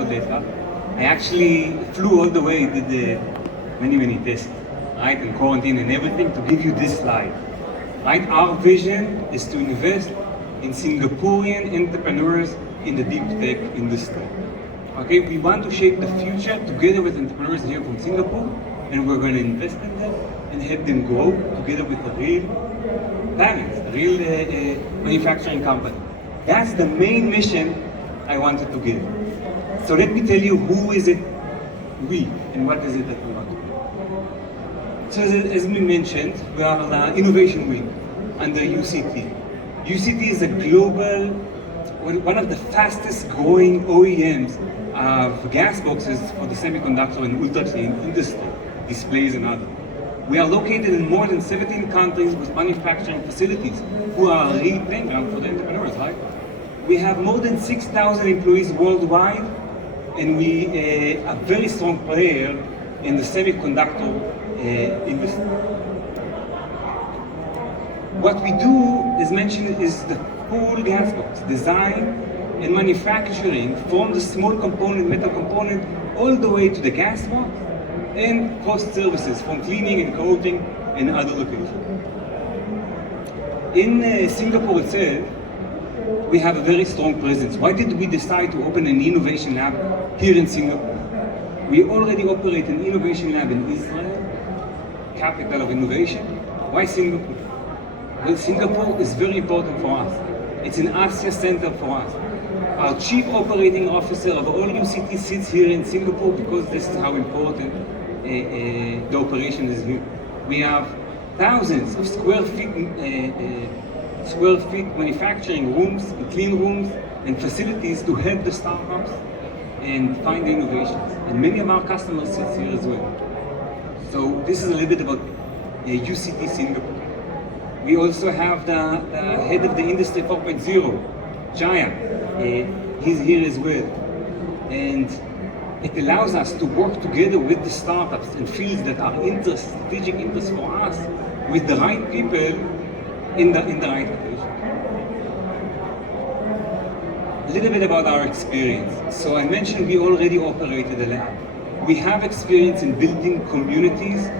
data. I actually flew all the way, did many tests, right, and quarantine and everything to give you this slide. Right, our vision is to invest in Singaporean entrepreneurs in the deep tech industry. Okay, we want to shape the future together with entrepreneurs here from Singapore, and we're going to invest in them and help them grow together with a real parents, a real manufacturing company. That's the main mission I wanted to give. So let me tell you who is it we and what is it that we want to do. So as we mentioned, we are the innovation wing under UCT. UCT is a global, one of the fastest growing OEMs of gas boxes for the semiconductor and ultra clean industry, displays and others. We are located in more than 17 countries with manufacturing facilities who are a real playing ground for the entrepreneurs, right? We have more than 6,000 employees worldwide, and we are a very strong player in the semiconductor industry. What we do, as mentioned, is the full gas box design and manufacturing from the small component, metal component, all the way to the gas box and post services from cleaning and coating and other locations. In Singapore itself, we have a very strong presence. Why did we decide to open an innovation lab here in Singapore? We already operate an innovation lab in Israel, capital of innovation. Why Singapore? Well, Singapore is very important for us. It's an Asia center for us. Our chief operating officer of all UCT sits here in Singapore because this is how important the operation is here. We have thousands of square feet manufacturing rooms, and clean rooms, and facilities to help the startups and find the innovations. And many of our customers sit here as well. So this is a little bit about UCT Singapore. We also have the head of the Industry 4.0, Jaya. He's here as well. And it allows us to work together with the startups and fields that are strategic interest for us, with the right people in the right location. A little bit about our experience. So I mentioned we already operated a lab. We have experience in building communities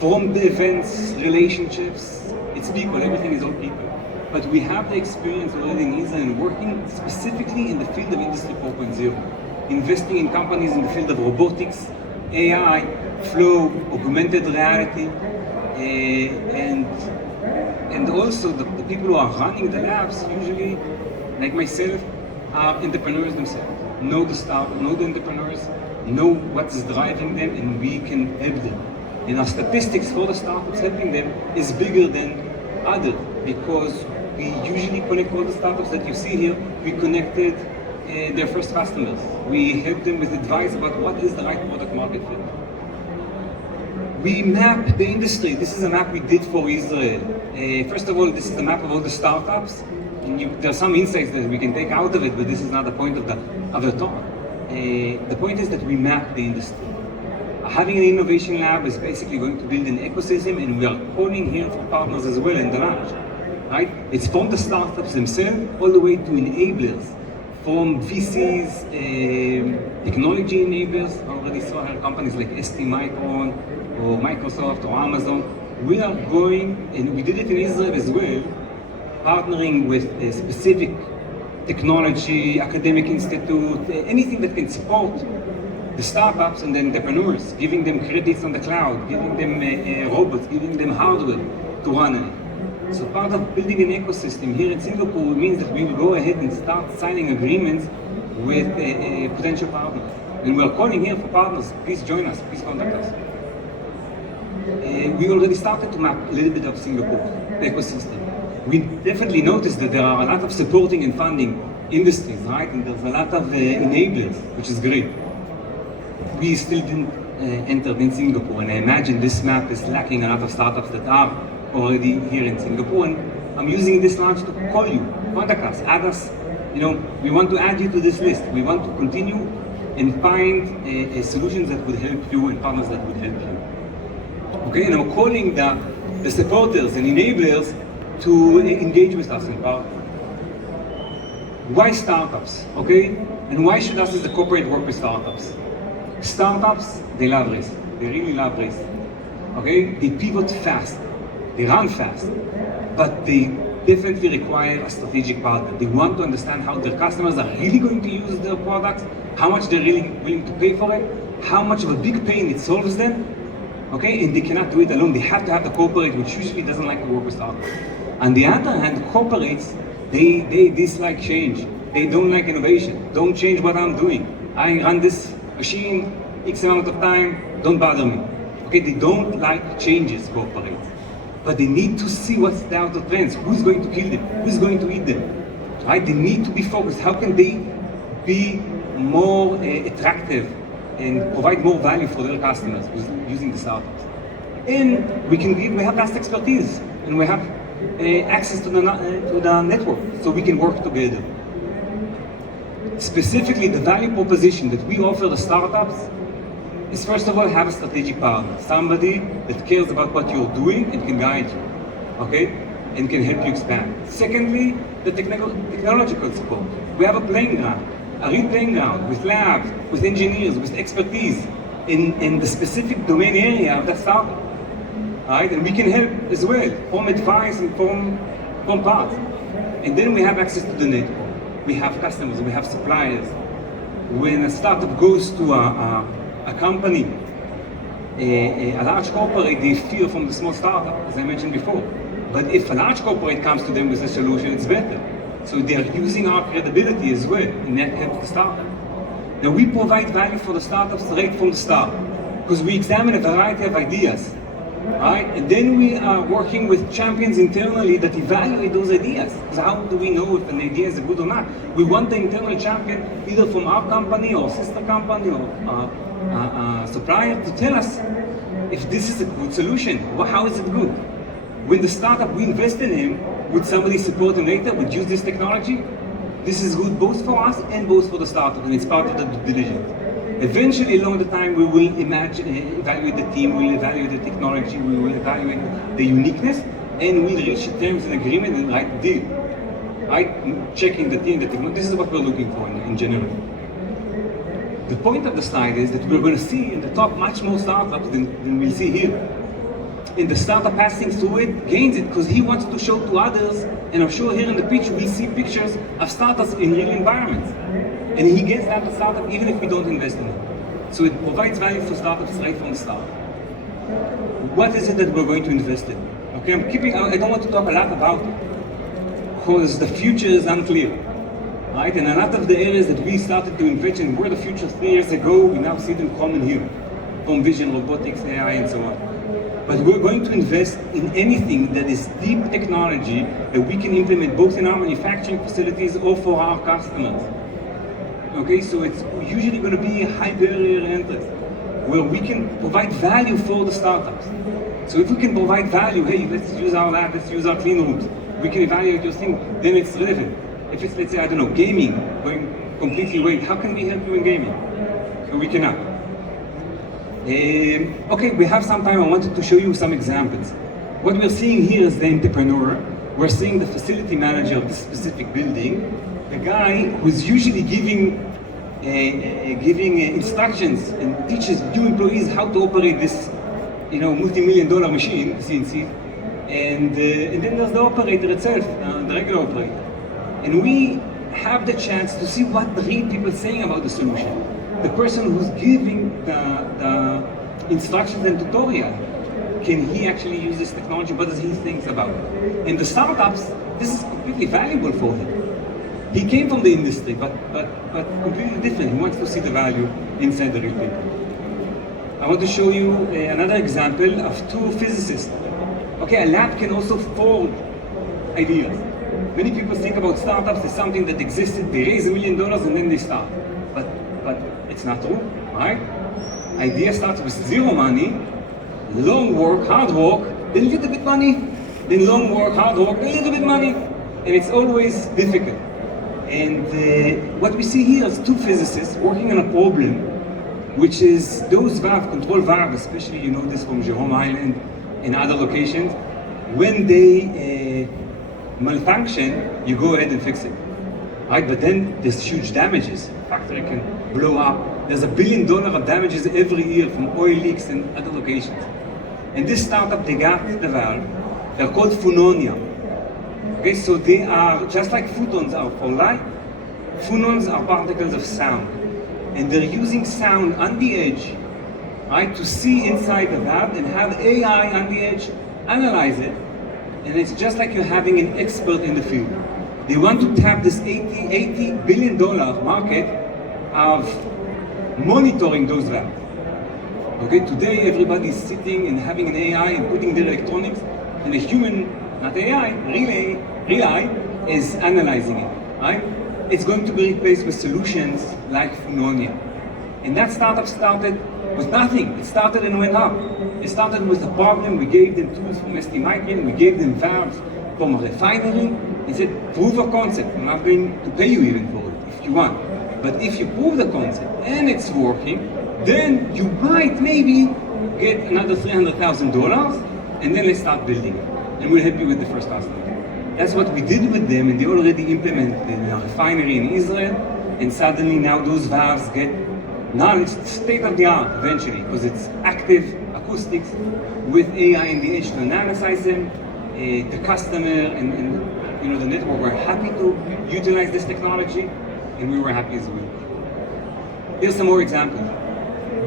from the events, relationships. It's people, everything is all people. But we have the experience already in Israel and working specifically in the field of Industry 4.0, investing in companies in the field of robotics, AI, flow, augmented reality, and also the people who are running the labs, usually, like myself, are entrepreneurs themselves. Know the staff, know the entrepreneurs, know what is driving them, and we can help them. And our statistics for the startups helping them is bigger than others, because we usually connect all the startups that you see here. We connected their first customers. We help them with advice about what is the right product market fit. We map the industry. This is a map we did for Israel. First of all, this is the map of all the startups. And there are some insights that we can take out of it, but this is not the point of the talk. The point is that we map the industry. Having an innovation lab is basically going to build an ecosystem, and we are calling here for partners as well in the large. Right? It's from the startups themselves all the way to enablers, from VCs, technology enablers. I already saw here companies like ST Micron or Microsoft or Amazon. We are going, and we did it in Israel as well, partnering with a specific technology, academic institute, anything that can support the startups and the entrepreneurs, giving them credits on the cloud, giving them robots, giving them hardware to run it. So part of building an ecosystem here in Singapore means that we will go ahead and start signing agreements with potential partners. And we are calling here for partners. Please join us, please contact us. We already started to map a little bit of Singapore, the ecosystem. We definitely noticed that there are a lot of supporting and funding industries, right? And there's a lot of enablers, which is great. We still didn't enter in Singapore, and I imagine this map is lacking a lot of startups that are already here in Singapore. And I'm using this launch to call you, contact us, add us. You know, we want to add you to this list. We want to continue and find solutions that would help you and partners that would help you. Okay, and I'm calling the supporters and enablers to engage with us in partner. Why startups? Okay, And why should us as a corporate work with startups? Startups, they love risk. They really love risk. Okay? They pivot fast. They run fast. But they definitely require a strategic partner. They want to understand how their customers are really going to use their products, how much they're really willing to pay for it, how much of a big pain it solves them. Okay? And they cannot do it alone. They have to have the corporate, which usually doesn't like to work with startups. On the other hand, corporates, they dislike change. They don't like innovation. Don't change what I'm doing. I run this machine X amount of time, don't bother me. Okay, they don't like changes, corporates. But they need to see what's the outer trends. Who's going to kill them? Who's going to eat them? Right? They need to be focused. How can they be more attractive and provide more value for their customers using the startups? And we have vast expertise, and we have access to the network, so we can work together. Specifically, the value proposition that we offer the startups is, first of all, have a strategic partner, somebody that cares about what you're doing and can guide you, okay, and can help you expand. Secondly, the technological support. We have a playing ground, a real playing ground with labs, with engineers, with expertise in the specific domain area of that startup, right? And we can help as well, from advice and from parts. And then we have access to the network. We have customers, we have suppliers. When a startup goes to a company, a large corporate, they fear from the small startup, as I mentioned before. But if a large corporate comes to them with a solution, it's better. So they are using our credibility as well in that help the startup. Now we provide value for the startups right from the start, because we examine a variety of ideas. Right? And then we are working with champions internally that evaluate those ideas. So how do we know if an idea is good or not? We want the internal champion, either from our company or sister company or supplier, to tell us if this is a good solution. How is it good? When the startup, we invest in him, would somebody support him later, would use this technology? This is good both for us and both for the startup, and it's part of the due diligence. Eventually, along the time, we will evaluate the team, we will evaluate the technology, we will evaluate the uniqueness, and we'll reach terms and agreement and write the deal. Right? Checking the team, the technology. This is what we're looking for in general. The point of the slide is that we're going to see in the top much more startups than we'll see here. And the startup passing through it gains it because he wants to show to others, and I'm sure here in the pitch we'll see pictures of startups in real environments. And he gets that startup even if we don't invest in it. So it provides value for startups right from the start. What is it that we're going to invest in? Okay, I don't want to talk a lot about it because the future is unclear. Right? And a lot of the areas that we started to invest in were the future 3 years ago, we now see them common here. From vision, robotics, AI, and so on. But we're going to invest in anything that is deep technology that we can implement both in our manufacturing facilities or for our customers. Okay, so it's usually going to be a high barrier entry where we can provide value for the startups. So if we can provide value, hey, let's use our lab, let's use our clean rooms, we can evaluate your thing, then it's relevant. If it's, let's say, I don't know, gaming, going completely away, how can we help you in gaming? So we cannot. Okay, we have some time. I wanted to show you some examples. What we're seeing here is the entrepreneur. We're seeing the facility manager of this specific building, the guy who's usually giving instructions and teaches new employees how to operate this, multi-million-dollar machine, CNC. And then there's the operator itself, the regular operator. And we have the chance to see what the real people are saying about the solution. The person who's giving the instructions and tutorial, can he actually use this technology? What does he think about it? In the startups, this is completely valuable for him. He came from the industry, but completely different. He wants to see the value inside the real people. I want to show you another example of two physicists. Okay, a lab can also forge ideas. Many people think about startups as something that existed, they raise $1 million and then they start. But it's not true, right? Idea starts with zero money, long work, hard work, then a little bit money, then long work, hard work, a little bit money, and it's always difficult. And what we see here is two physicists working on a problem, which is those valves, control valves, especially you know this from Jerome Island and other locations, when they malfunction, you go ahead and fix it. right? But then there's huge damages. Factory can blow up. There's $1 billion of damages every year from oil leaks and other locations. And this startup, they got the valve. They're called Phononia. Okay, so they are just like photons are for light. Phonons are particles of sound, and they're using sound on the edge, right, to see inside the valve and have AI on the edge analyze it. And it's just like you're having an expert in the field. They want to tap this $80 billion market of monitoring those valves. Okay, today everybody's sitting and having an AI and putting their electronics, and a human, not AI, relay is analyzing it, right? It's going to be replaced with solutions like Phononia. And that startup started with nothing. It started and went up. It started with a problem. We gave them tools from ST Micron. We gave them valves from a refinery. And said, prove a concept. I'm not going to pay you even for it if you want. But if you prove the concept and it's working, then you might maybe get another $300,000, and then let's start building it. And we'll help you with the first customer. That's what we did with them, and they already implemented it in a refinery in Israel, and suddenly now those valves get knowledge, state of the art eventually, because it's active acoustics with AI in the edge to analyze them. The customer and the network were happy to utilize this technology, and we were happy as well. Here's some more examples.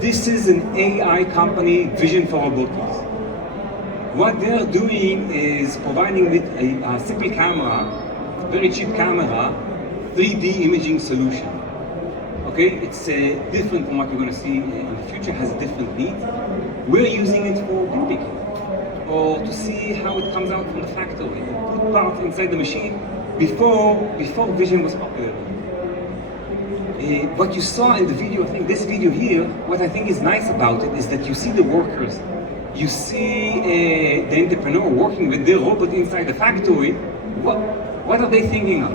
This is an AI company, Vision for Robotics. What they're doing is providing with a simple camera, very cheap camera, 3D imaging solution. Okay, it's different from what you're going to see in the future, has different needs. We're using it for guinea pig, or to see how it comes out from the factory, put parts inside the machine before Vision was popular. What you saw in the video, I think this video here, what I think is nice about it is that you see the workers. You see the entrepreneur working with their robot inside the factory. What are they thinking of?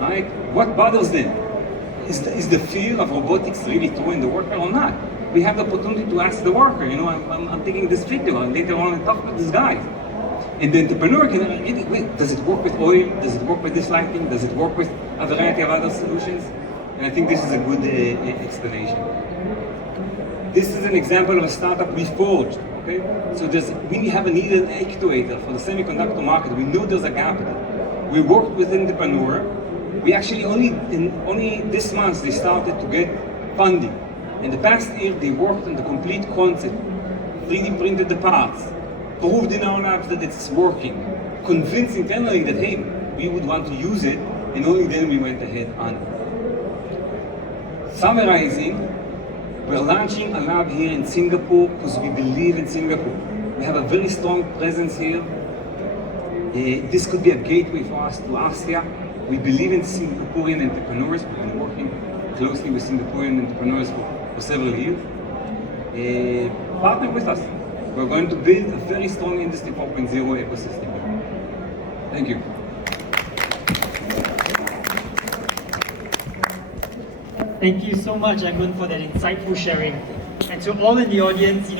Right? What bothers them? Is the fear of robotics really true in the worker or not? We have the opportunity to ask the worker. I'm taking this video, and later on I talk with this guy. And the entrepreneur can wait, does it work with oil? Does it work with this lighting? Does it work with a variety of other solutions? And I think this is a good explanation. This is an example of a startup we forged. Okay? So we have a needle actuator for the semiconductor market. We know there's a gap there. We worked with an entrepreneur. We actually only this month they started to get funding. In the past year they worked on the complete concept, 3D printed the parts, proved in our labs that it's working, convinced internally that hey, we would want to use it, and only then we went ahead on it. Summarizing, we're launching a lab here in Singapore because we believe in Singapore. We have a very strong presence here. This could be a gateway for us to Asia. We believe in Singaporean entrepreneurs. We've been working closely with Singaporean entrepreneurs for several years. Partner with us. We're going to build a very strong Industry 4.0 ecosystem. Thank you. Thank you so much, Angun, for that insightful sharing. And to all in the audience,